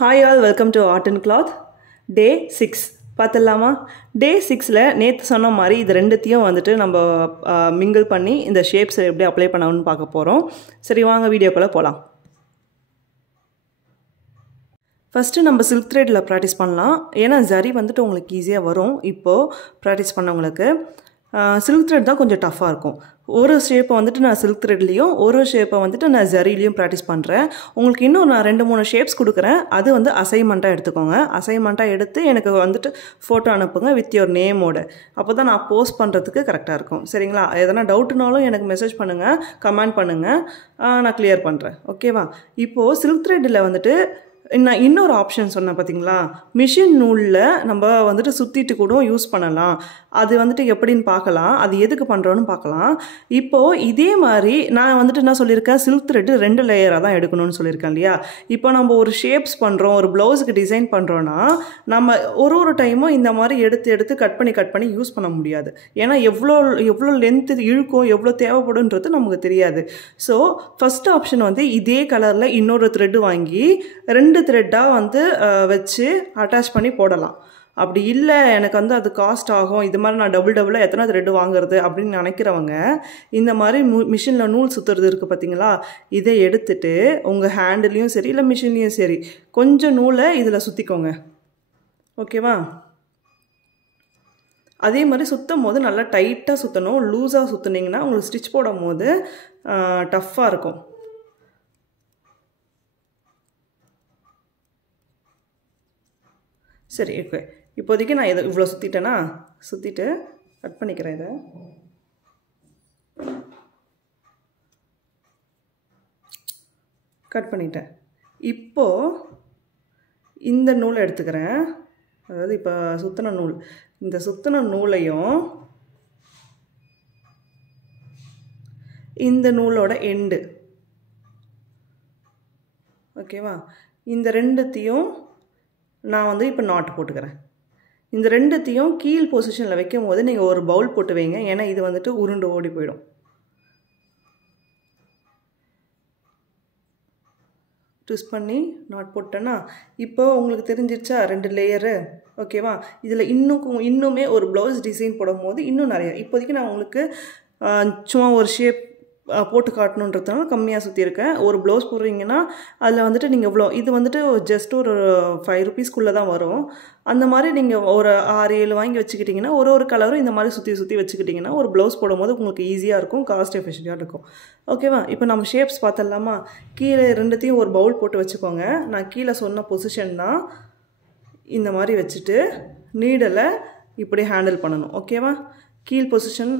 Hi all, welcome to Art and Cloth. Day 6 பார்த்தலாமா? Day 6ல நேத்து சொன்ன மாதிரி இது ரெண்டுத்தையும் வந்துட்டு நம்ம மிங்கிள் பண்ணி இந்த ஷேப்ஸ் எப்படி அப்ளை பண்ணணும்னு பார்க்க போறோம். சரி வாங்க வீடியோக்குள்ள போலாம். ஃபர்ஸ்ட் நம்ம silk threadல பிராக்டீஸ் பண்ணலாம். ஏனா ஜரி வந்துட்டு உங்களுக்கு ஈஸியா வரும். இப்போ பிராக்டீஸ் பண்ணவங்களுக்கு silk thread தான் கொஞ்சம் டஃபா இருக்கும். ஒரு ஷேப்பை வந்துட்டு நான் silk threadலயும் ஒரு ஷேப்பை வந்துட்டு நான் ஜரிலயும் பிராக்டீஸ் பண்றேன். உங்களுக்கு இன்னும் நான் 2-3 ஷேப்ஸ் கொடுக்கிறேன். அது வந்து அசைன்மெண்டா எடுத்துக்கோங்க. அசைன்மெண்டா எடுத்து எனக்கு வந்துட்டு போட்டோ அனுப்புங்க வித் யுவர் நேமோட. அப்பதான் நான் போஸ்ட் பண்றதுக்கு கரெக்ட்டா இருக்கும். சரிங்களா? எதனா டவுட்னாலும் எனக்கு மெசேஜ் பண்ணுங்க, கமெண்ட் பண்ணுங்க. நான் கிளியர் பண்றேன். ஓகேவா? இப்போ silk threadல வந்துட்டு நான் இன்னொரு ஆப்ஷன் சொன்னேன் பாத்தீங்களா? மிஷின் நூல்ல நம்ம வந்துட்டு சுத்திட்டு கூட யூஸ் பண்ணலாம். அது வந்துட்டு எப்படின்னு பார்க்கலாம். அது எதுக்கு பண்றோம்னு பார்க்கலாம். இப்போ இதே மாதிரி நான் வந்துட்டு என்ன சொல்லிருக்கேன், silk thread 2 லேயரா தான் எடுக்கணும்னு சொல்லிருக்கேன் இல்லையா? இப்போ நம்ம ஒரு ஷேப்ஸ் பண்றோம், ஒரு ப்ளவுஸ்க்கு டிசைன் பண்றோம்னா நம்ம ஒரு டைமும் இந்த மாதிரி எடுத்து கட் பண்ணி யூஸ் பண்ண முடியாது. ஏன்னா எவ்வளவு லென்த் இழுக்கும், எவ்வளவு தேவைப்படும்ன்றது நமக்கு தெரியாது. சோ ஃபர்ஸ்ட் ஆப்ஷன் வந்து இதே கலர்ல இன்னொரு thread வாங்கி 2 த்ரெட்டா வந்து வச்சு அட்டாச் பண்ணி போடலாம். அப்படி இல்லை எனக்கு வந்து அது காஸ்ட் ஆகும், இது மாதிரி நான் டபுளாக எத்தனை த்ரெட் வாங்குறது அப்படின்னு நினைக்கிறவங்க இந்த மாதிரி மிஷினில் நூல் சுற்றுறது இருக்குது பார்த்தீங்களா? இதை எடுத்துட்டு உங்கள் ஹேண்டுலேயும் சரி இல்லை மிஷின்லேயும் சரி கொஞ்சம் நூலை இதில் சுற்றிக்கோங்க. ஓகேவா? அதே மாதிரி சுற்றும் போது நல்லா டைட்டாக சுற்றணும். லூஸாக சுற்றுனீங்கன்னா உங்களுக்கு ஸ்டிச் போடும் போது டஃப்பாக இருக்கும். சரி, ஓகே. இப்போதைக்கு நான் இதை இவ்வளோ சுற்றிட்டேன்னா சுற்றிட்டு கட் பண்ணிக்கிறேன். இதை கட் பண்ணிட்டேன். இப்போது இந்த நூலை எடுத்துக்கிறேன். அதாவது இப்போ சுத்தின நூல், இந்த சுத்தின நூலையும் இந்த நூலோட எண்டு, ஓகேவா? இந்த ரெண்டுத்தையும் நான் வந்து இப்போ நாட் போட்டுக்கிறேன். இந்த ரெண்டுத்தையும் கீழ் பொசிஷனில் வைக்கும் போது நீங்கள் ஒரு பவுல் போட்டு வைங்க. ஏன்னா இது வந்துட்டு உருண்டு ஓடி போயிடும். ட்விஸ்ட் பண்ணி நாட் போட்டேன்னா இப்போ உங்களுக்கு தெரிஞ்சிருச்சா 2 லேயரு. ஓகேவா? இதில் இன்னுமே ஒரு ப்ளவுஸ் டிசைன் போடும் போது இன்னும் நிறைய. இப்போதைக்கு நான் உங்களுக்கு சும்மா ஒரு ஷேப் போட்டு காட்டணுன்றதுனால கம்மியாக சுற்றிருக்கேன். ஒரு ப்ளவுஸ் போடுறீங்கன்னா அதில் வந்துட்டு நீங்கள் இவ்வளோ, இது வந்துட்டு ஜஸ்ட் ஒரு 5 ருபீஸ்க்குள்ளே தான் வரும். அந்த மாதிரி நீங்கள் ஒரு 6-7 வாங்கி வச்சுக்கிட்டிங்கன்னா ஒரு கலரும் இந்த மாதிரி சுற்றி வச்சுக்கிட்டிங்கன்னா ஒரு ப்ளவுஸ் போடும்போது உங்களுக்கு ஈஸியாக இருக்கும், காஸ்ட் எஃபிஷியன்ட்டாக இருக்கும். ஓகேவா? இப்போ நம்ம ஷேப்ஸ் பார்த்தலாமா? கீழே ரெண்டுத்தையும் ஒரு பவுல் போட்டு வச்சுக்கோங்க. நான் கீழே சொன்ன பொசிஷன் தான் இந்த மாதிரி வச்சுட்டு நீடலை இப்படி ஹேண்டில் பண்ணணும். ஓகேவா? கீழ் பொசிஷன்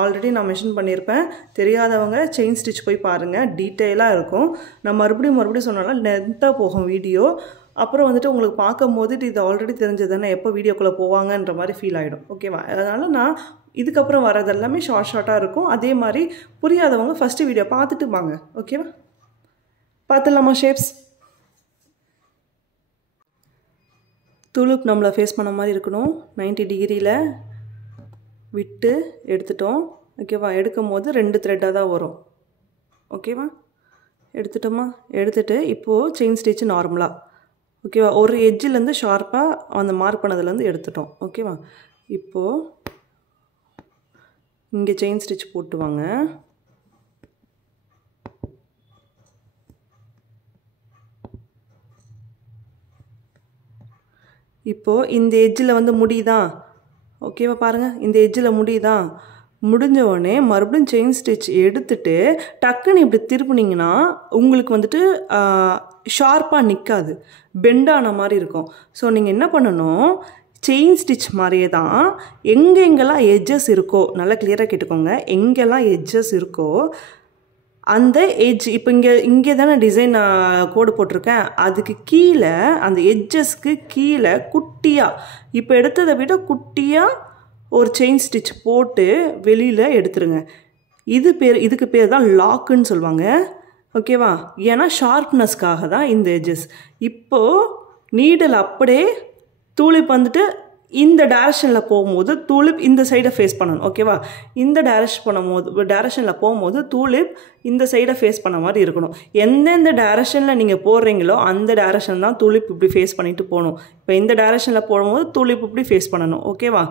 ஆல்ரெடி நான் மென்ஷன் பண்ணியிருப்பேன். தெரியாதவங்க செயின் ஸ்டிச் போய் பாருங்கள், டீட்டெயிலாக இருக்கும். நான் மறுபடியும் சொன்னாலும் லென்த்தாக போகும் வீடியோ. அப்புறம் வந்துட்டு உங்களுக்கு பார்க்கும் போது இது ஆல்ரெடி தெரிஞ்சதுன்னா எப்போ வீடியோக்குள்ளே போவாங்கன்ற மாதிரி ஃபீல் ஆகிடும். ஓகேவா? அதனால் நான் இதுக்கப்புறம் வர்றது எல்லாமே ஷார்ட்டாக இருக்கும். அதே மாதிரி புரியாதவங்க ஃபஸ்ட்டு வீடியோ பார்த்துட்டு வாங்க. ஓகேவா? பார்த்துடலாமா ஷேப்ஸ்? துளுப் நம்மளை ஃபேஸ் பண்ண மாதிரி இருக்கணும். 90 டிகிரியில் விட்டு எடுத்துட்டோம். ஓகேவா? எடுக்கும் போது 2 த்ரெட்டாக தான் வரும். ஓகேவா? எடுத்துட்டோமா? எடுத்துட்டு இப்போது செயின் ஸ்டிச் நார்மலாக. ஓகேவா? ஒரு எட்ஜிலேருந்து ஷார்ப்பாக அந்த மார்க் பண்ணதுலேருந்து எடுத்துட்டோம். ஓகேவா? இப்போது இங்கே செயின் ஸ்டிச் போட்டுவாங்க. இப்போது இந்த எட்ஜில் வந்து முடியுதா? ஓகேவா? பாருங்கள், இந்த எட்ஜில் முடியுதா? முடிஞ்ச உடனே மறுபடியும் செயின் ஸ்டிச் எடுத்துட்டு டக்குன்னு இப்படி திருப்பினீங்கன்னா உங்களுக்கு வந்துட்டு ஷார்ப்பாக நிற்காது, பெண்டான மாதிரி இருக்கும். ஸோ நீங்கள் என்ன பண்ணணும், செயின் ஸ்டிச் மாதிரியே தான் எங்கெங்கெல்லாம் எட்ஜஸ் இருக்கோ, நல்லா கிளியராக கேட்டுக்கோங்க, எங்கெல்லாம் எட்ஜஸ் இருக்கோ அந்த எட்ஜ், இப்போ இங்கே தானே டிசைன் கோடு போட்டிருக்கேன், அதுக்கு கீழே அந்த எட்ஜஸ்க்கு கீழே குட்டியாக, இப்போ எடுத்ததை விட குட்டியாக ஒரு செயின் ஸ்டிச் போட்டு வெளியில் எடுத்துருங்க. இதுக்கு பேர் தான் லாக்குன்னு சொல்லுவாங்க. ஓகேவா? ஏன்னா ஷார்ப்னஸ்க்காக தான் இந்த எட்ஜஸ். இப்போது நீடில் அப்படியே தூளிப்பு வந்துட்டு இந்த டைரக்ஷனில் போகும்போது டூலிப் இந்த சைடை ஃபேஸ் பண்ணணும். ஓகேவா? இந்த டைரக்ஷனில் போகும்போது டூலிப் இந்த சைடை ஃபேஸ் பண்ண மாதிரி இருக்கணும். எந்தெந்த டைரக்ஷனில் நீங்கள் போடுறீங்களோ அந்த டைரக்ஷன் தான் டூலிப் இப்படி ஃபேஸ் பண்ணிட்டு போகணும். இப்போ இந்த டைரக்ஷனில் போடும்போது டூலிப் இப்படி ஃபேஸ் பண்ணணும். ஓகேவா?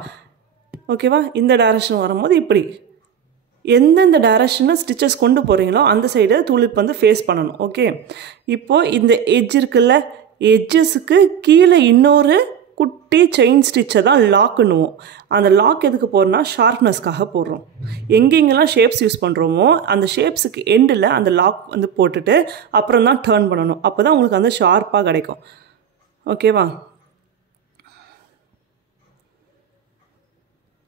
இந்த டைரக்ஷன் வரும்போது இப்படி எந்தெந்த டைரக்ஷனில் ஸ்டிச்சஸ் கொண்டு போகிறீங்களோ அந்த சைடை டூலிப் வந்து ஃபேஸ் பண்ணணும். ஓகே, இப்போது இந்த எட்ஜ் இருக்குல்ல, எட்ஜஸுக்கு கீழே இன்னொரு குட்டி செயின் ஸ்டிச்சை தான் லாக்குன்னுவோம். அந்த லாக் எதுக்கு போடுறோம்னா ஷார்ப்னஸ்க்காக போடுறோம். எங்கெங்கெல்லாம் ஷேப்ஸ் யூஸ் பண்ணுறோமோ அந்த ஷேப்ஸுக்கு எண்டில் அந்த லாக் வந்து போட்டுட்டு அப்புறம் தான் டர்ன் பண்ணணும். அப்போ தான் உங்களுக்கு வந்து ஷார்ப்பாக கிடைக்கும். ஓகேவா?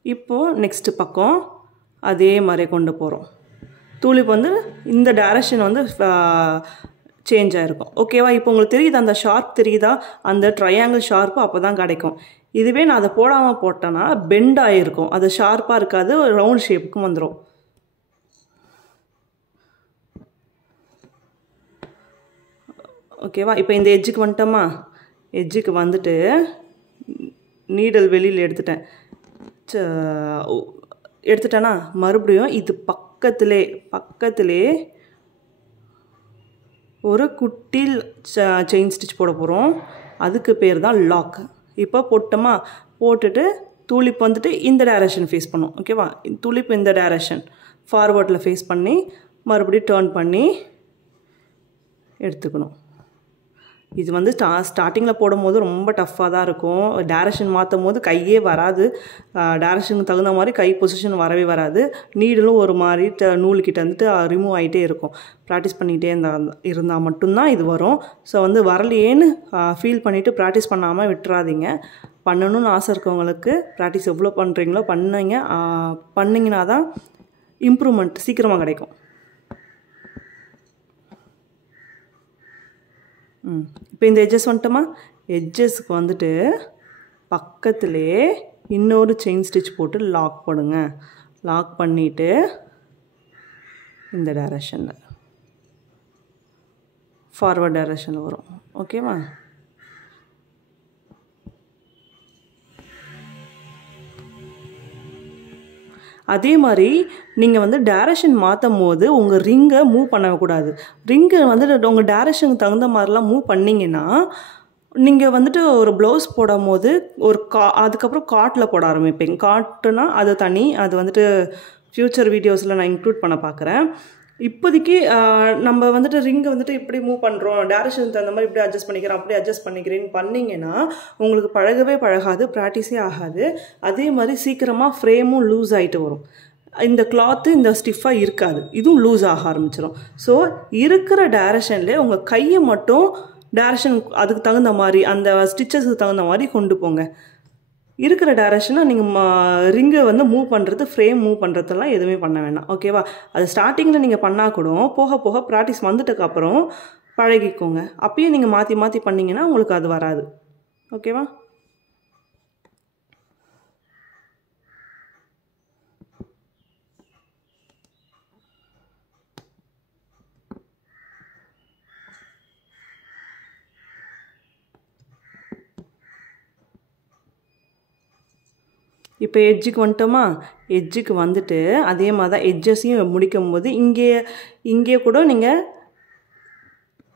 இப்போது நெக்ஸ்ட்டு பக்கம் அதே மாதிரி கொண்டு போகிறோம். டூலிப் வந்து இந்த டைரக்ஷன் வந்து சேஞ்ச் ஆகிருக்கும். ஓகேவா? இப்போ உங்களுக்கு தெரியுது அந்த ஷார்ப் தெரியுதா? அந்த ட்ரையாங்கிள் ஷார்ப்பு அப்போ தான் கிடைக்கும். இதுவே நான் அதை போடாமல் போட்டேன்னா பெண்ட் ஆகிருக்கும். அது ஷார்ப்பாக இருக்காது, ரவுண்ட் ஷேப்புக்கும் வந்துடும். ஓகேவா? இப்போ இந்த எட்ஜுக்கு வந்துட்டோமா? எட்ஜுக்கு வந்துட்டு நீடல் வெளியில் எடுத்துட்டேன்னா மறுபடியும் இது பக்கத்திலே ஒரு குட்டி செயின் ஸ்டிச் போட போகிறோம். அதுக்கு பேர் தான் லாக். இப்போ போட்டுட்டு டூலிப் வந்துட்டு இந்த டைரக்ஷன் ஃபேஸ் பண்ணும். ஓகேவா? டூலிப் இந்த டைரக்ஷன் ஃபார்வர்டில் ஃபேஸ் பண்ணி மறுபடியும் டர்ன் பண்ணி எடுத்துக்கணும். இது வந்து ஸ்டார்டிங்கில் போடும்போது ரொம்ப டஃப்பாக தான் இருக்கும். டைரக்ஷன் மாற்றும் போது கையே வராது. டைரக்ஷனுக்கு தகுந்த மாதிரி கை பொசிஷன் வரவே வராது. நீடலும் ஒரு மாதிரி நூல்கிட்ட வந்துட்டு ரிமூவ் ஆகிட்டே இருக்கும். ப்ராக்டிஸ் பண்ணிகிட்டே இருந்தால் மட்டும்தான் இது வரும். ஸோ வந்து வரலையேன்னு ஃபீல் பண்ணிவிட்டு ப்ராக்டிஸ் பண்ணாமல் விட்டுறாதீங்க. பண்ணணும்னு ஆசை இருக்கவங்களுக்கு ப்ராக்டிஸ் எவ்வளோ பண்ணுறீங்களோ பண்ணிங்கன்னா தான் இம்ப்ரூவ்மெண்ட் சீக்கிரமாக கிடைக்கும். இப்போ இந்த எட்ஜஸ் வந்துட்டோமா? எட்ஜஸ்க்கு வந்துட்டு பக்கத்திலே இன்னொரு செயின் ஸ்டிச் போட்டு லாக் போடுங்க. லாக் பண்ணிவிட்டு இந்த டைரக்ஷனில் ஃபார்வர்ட் டைரக்ஷனில் வரும். ஓகேவா? அதே மாதிரி நீங்கள் வந்து டைரக்ஷன் மாற்றும் போது உங்கள் ரிங்கை மூவ் பண்ணக்கூடாது. ரிங்கை வந்து உங்கள் டைரக்ஷனுக்கு தகுந்த மாதிரிலாம் மூவ் பண்ணிங்கன்னா நீங்கள் வந்துட்டு ஒரு ப்ளவுஸ் போடும் போது அதுக்கப்புறம் காட்டில் போட ஆரம்பிப்பீங்க. காட்டுனா அது தனி, அது வந்துட்டு ஃப்யூச்சர் வீடியோஸில் நான் இன்க்ளூட் பண்ண பார்க்குறேன். இப்போதைக்கு நம்ம வந்துட்டு ரிங்கை வந்துட்டு இப்படி மூவ் பண்ணுறோம், டைரக்ஷனுக்கு தகுந்த மாதிரி இப்படி அட்ஜஸ்ட் பண்ணிக்கிறோம், அப்படி அட்ஜஸ்ட் பண்ணிக்கிறேன்னு பண்ணிங்கன்னா உங்களுக்கு பழகாது, ப்ராக்டிஸே ஆகாது. அதே மாதிரி சீக்கிரமாக ஃப்ரேமும் லூஸ் ஆகிட்டு வரும். இந்த கிளாத்து இந்த ஸ்டிஃபாக இருக்காது, இதுவும் லூஸ் ஆக ஆரம்பிச்சிடும். ஸோ இருக்கிற டைரக்ஷன்லேயே உங்கள் கையை மட்டும் டைரக்ஷன் அதுக்கு தகுந்த மாதிரி அந்த ஸ்டிச்சஸுக்கு தகுந்த மாதிரி கொண்டு போங்க. இருக்கிற டைரக்ஷனை நீங்கள் ரிங்கை வந்து மூவ் பண்ணுறது, ஃப்ரேம் மூவ் பண்ணுறதெல்லாம் எதுவுமே பண்ண வேண்டாம். ஓகேவா? அது ஸ்டார்டிங்கில் நீங்கள் பண்ணால் கூட போக போக ப்ராக்டிஸ் வந்துட்டதுக்கப்புறம் பழகிக்கோங்க. அப்பயும் நீங்கள் மாற்றி பண்ணிங்கன்னா உங்களுக்கு அது வராது. ஓகேவா? இப்போ எட்ஜுக்கு வந்துட்டோமா? எட்ஜுக்கு வந்துட்டு அதே மாதிரி தான் எட்ஜஸையும் முடிக்கும் போது இங்கே கூட நீங்கள்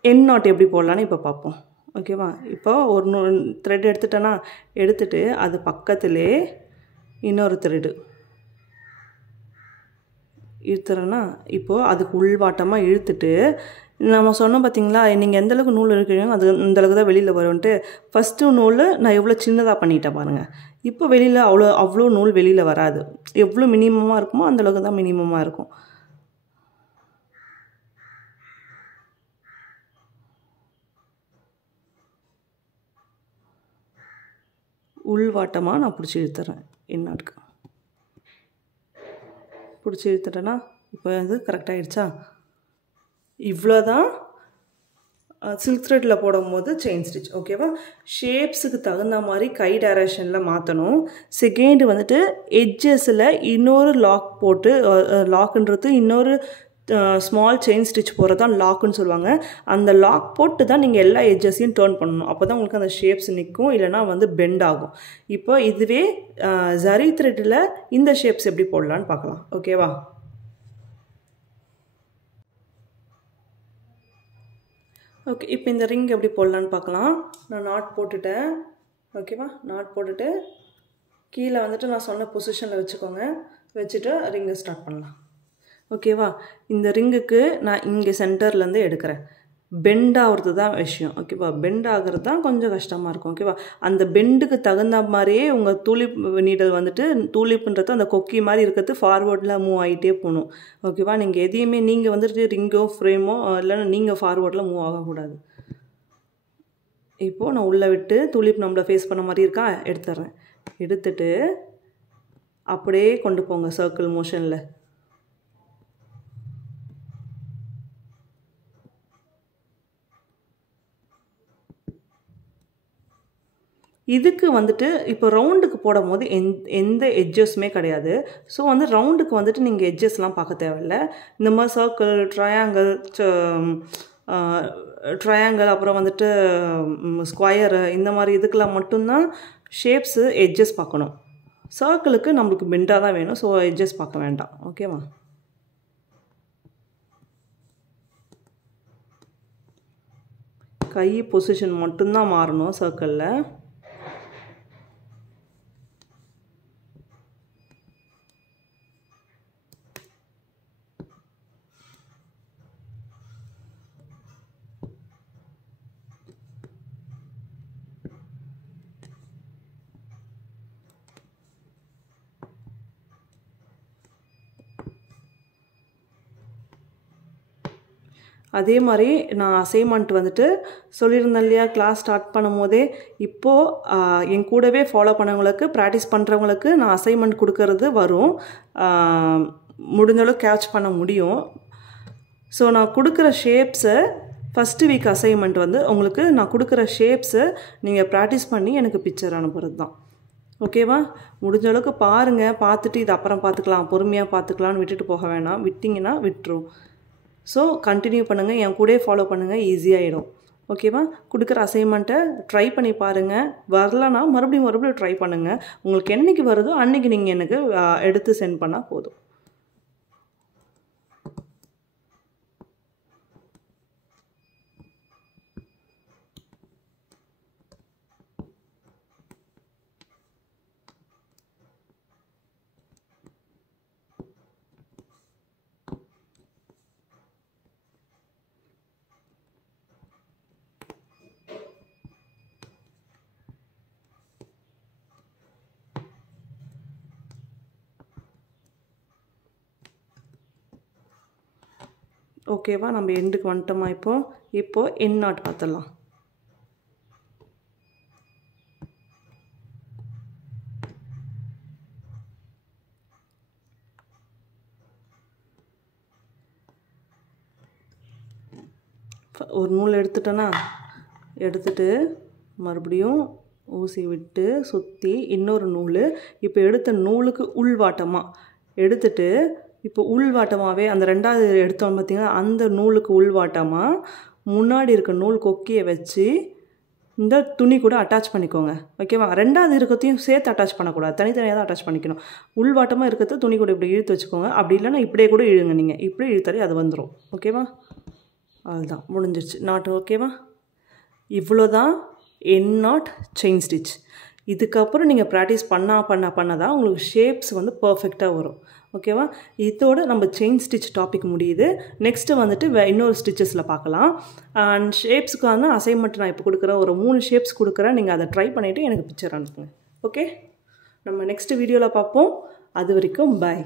எண்ட் நாட் எப்படி போடலான்னு இப்போ பார்ப்போம். ஓகேவா? இப்போ ஒரு த்ரெட் எடுத்துட்டு அது பக்கத்திலே இன்னொரு த்ரெட்டு இழுத்துறேன்னா இப்போது அதுக்கு உள்வாட்டமாக இழுத்துட்டு நம்ம சொன்னோம் பார்த்தீங்களா, நீங்கள் எந்தளவுக்கு நூல் இருக்கிறீங்களோ அது அந்தளவுக்கு தான் வெளியில் வரும்ன்ட்டு. ஃபஸ்ட்டு நூல் நான் எவ்வளோ சின்னதாக பண்ணிட்டேன் பாருங்கள். இப்போ வெளியில் அவ்வளோ நூல் வெளியில் வராது. எவ்வளோ மினிமமாக இருக்குமோ அந்தளவுக்கு தான் மினிமமாக இருக்கும். உள்வாட்டமாக நான் பிடிச்சி இழுத்துறேன். என்னாட்டுக்கு பிடிச்சி இழுத்துட்டேன்னா இப்போ அது கரெக்டாகிடுச்சா? இவ்வளோ தான் சில்க் த்ரெட்டில் போடும்போது செயின் ஸ்டிச். ஓகேவா? ஷேப்ஸுக்கு தகுந்த மாதிரி கை டைரக்ஷனில் மாற்றணும். செகண்டு வந்துட்டு எட்ஜஸில் இன்னொரு லாக் போட்டு, லாக்குன்றது இன்னொரு ஸ்மால் செயின் ஸ்டிச் போகிறது தான் லாக்குன்னு சொல்லுவாங்க. அந்த லாக் போட்டு தான் நீங்கள் எல்லா எட்ஜஸையும் டேர்ன் பண்ணணும். அப்போ தான் உங்களுக்கு அந்த ஷேப்ஸ் நிற்கும், இல்லைனா வந்து பெண்ட் ஆகும். இப்போ இதுவே ஜரி த்ரெட்டில் இந்த ஷேப்ஸ் எப்படி போடலான்னு பார்க்கலாம். ஓகேவா? ஓகே, இப்போ இந்த ரிங் எப்படி போடலான்னு பார்க்கலாம். நான் நாட் போட்டுட்டேன். ஓகேவா? நாட் போட்டுட்டு கீழே வந்துட்டு நான் சொன்ன பொசிஷனில் வச்சுக்கோங்க. வச்சுட்டு ரிங்கை ஸ்டார்ட் பண்ணலாம். ஓகேவா? இந்த ரிங்குக்கு நான் இங்கே சென்டர்லேருந்து எடுக்கிறேன். பெண்ட் ஆகிறது தான் விஷயம். ஓகேவா? பெண்ட் ஆகிறது தான் கொஞ்சம் கஷ்டமாக இருக்கும். ஓகேவா? அந்த பெண்டுக்கு தகுந்த மாதிரியே உங்கள் டூலிப் நீடல் வந்துட்டு டூலிப்புன்றது அந்த கொக்கி மாதிரி இருக்கிறது ஃபார்வேர்டில் மூவ் ஆகிட்டே போகணும். ஓகேவா? நீங்கள் எதையுமே நீங்கள் வந்துட்டு ரிங்கோ ஃப்ரேமோ இல்லைன்னா நீங்கள் ஃபார்வேர்டில் மூவ் ஆகக்கூடாது. இப்போது நான் உள்ளே விட்டு டூலிப் நம்மளை ஃபேஸ் பண்ண மாதிரி இருக்கா, எடுத்துட்றேன். எடுத்துட்டு அப்படியே கொண்டு போங்க சர்க்கிள் மோஷனில். இதுக்கு வந்துட்டு இப்போ ரவுண்டுக்கு போடும் போது எந்த எட்ஜஸுமே கிடையாது. ஸோ வந்து ரவுண்டுக்கு வந்துட்டு நீங்கள் எட்ஜஸ்லாம் பார்க்க தேவையில்லை. இந்த மாதிரி சர்க்கிள், ட்ரையாங்கிள் அப்புறம் வந்துட்டு ஸ்கொயரு இந்த மாதிரி இதுக்கெலாம் மட்டும்தான் ஷேப்ஸு எட்ஜஸ் பார்க்கணும். சர்க்கிளுக்கு நம்மளுக்கு பெண்டாக தான் வேணும். ஸோ எட்ஜஸ் பார்க்க வேண்டாம். ஓகேவா? கை பொசிஷன் மட்டும்தான் மாறணும் சர்க்கிளில். அதே மாதிரி நான் அசைன்மெண்ட் வந்துட்டு சொல்லியிருந்தேன் இல்லையா, கிளாஸ் ஸ்டார்ட் பண்ணும் போதே. இப்போது என் கூடவே ஃபாலோ பண்ணவங்களுக்கு, ப்ராக்டிஸ் பண்ணுறவங்களுக்கு நான் அசைன்மெண்ட் கொடுக்கறது வரும். முடிஞ்சளவுக்கு கேட்ச் பண்ண முடியும். ஸோ நான் கொடுக்குற ஷேப்ஸை ஃபஸ்ட்டு வீக் அசைன்மெண்ட் வந்து உங்களுக்கு நான் கொடுக்குற ஷேப்ஸை நீங்கள் ப்ராக்டிஸ் பண்ணி எனக்கு பிக்சர் அனுப்புறது தான். ஓகேவா? முடிஞ்ச அளவுக்கு பாருங்கள். பார்த்துட்டு இது அப்புறம் பார்த்துக்கலாம், பொறுமையாக பார்த்துக்கலான்னு விட்டுட்டு போக வேணாம். விட்டிங்கன்னா விட்டுரும். ஸோ கண்டினியூ பண்ணுங்கள், என் கூட ஃபாலோ பண்ணுங்கள், ஈஸியாகிடும். ஓகேவா? கொடுக்குற அசைன்மெண்ட்டை ட்ரை பண்ணி பாருங்கள். வரலன்னா மறுபடியும் ட்ரை பண்ணுங்கள். உங்களுக்கு என்றைக்கு வருதோ அன்றைக்கி நீங்கள் எனக்கு எடுத்து சென்ட் பண்ணால் போதும். ஓகேவா? நம்ம எண்டுக்கு வந்துட்டோமா? இப்போது என் நாட் பார்த்துடலாம். ஒரு நூல் எடுத்துட்டேன்னா, எடுத்துட்டு மறுபடியும் ஊசி விட்டு சுற்றி இன்னொரு நூல். இப்போ எடுத்த நூலுக்கு உள்வாட்டமாக எடுத்துட்டு, இப்போ உள்வாட்டமாகவே அந்த ரெண்டாவது எடுத்தோன்னு பார்த்திங்கன்னா, அந்த நூலுக்கு உள்வாட்டமாக முன்னாடி இருக்க நூல் கொக்கியை வச்சு இந்த துணி கூட அட்டாச் பண்ணிக்கோங்க. ஓகேவா? ரெண்டாவது இருக்கிறதையும் சேர்த்து அட்டாச் பண்ணக்கூடாது, தனித்தனியாக தான் அட்டாச் பண்ணிக்கணும். உள்வாட்டமாக இருக்கிறத துணி கூட இப்படி இழுத்து வச்சுக்கோங்க. அப்படி இல்லைன்னா இப்படியே கூட இழுங்க. நீங்கள் இப்படி இழுத்தாலே அது வந்துடும். ஓகேவா? அதுதான் முடிஞ்சிருச்சு நாட். ஓகேவா? இவ்வளோ தான் என் நாட் செயின் ஸ்டிச். இதுக்கப்புறம் நீங்கள் ப்ராக்டிஸ் பண்ண தான் உங்களுக்கு ஷேப்ஸ் வந்து பர்ஃபெக்டாக வரும். ஓகேவா? இதோட நம்ம செயின் ஸ்டிச் டாபிக் முடியுது. நெக்ஸ்ட்டு வந்துட்டு இன்னொரு ஸ்டிச்சஸில் பார்க்கலாம். அண்ட் ஷேப்ஸுக்கான அசைன்மெண்ட் நான் இப்போ கொடுக்குறேன். ஒரு 3 ஷேப்ஸ் கொடுக்குறேன். நீங்கள் அதை ட்ரை பண்ணிவிட்டு எனக்கு பிக்சர் அனுப்புங்க. ஓகே? நம்ம நெக்ஸ்ட் வீடியோவில் பார்ப்போம். அது வரைக்கும் பாய்.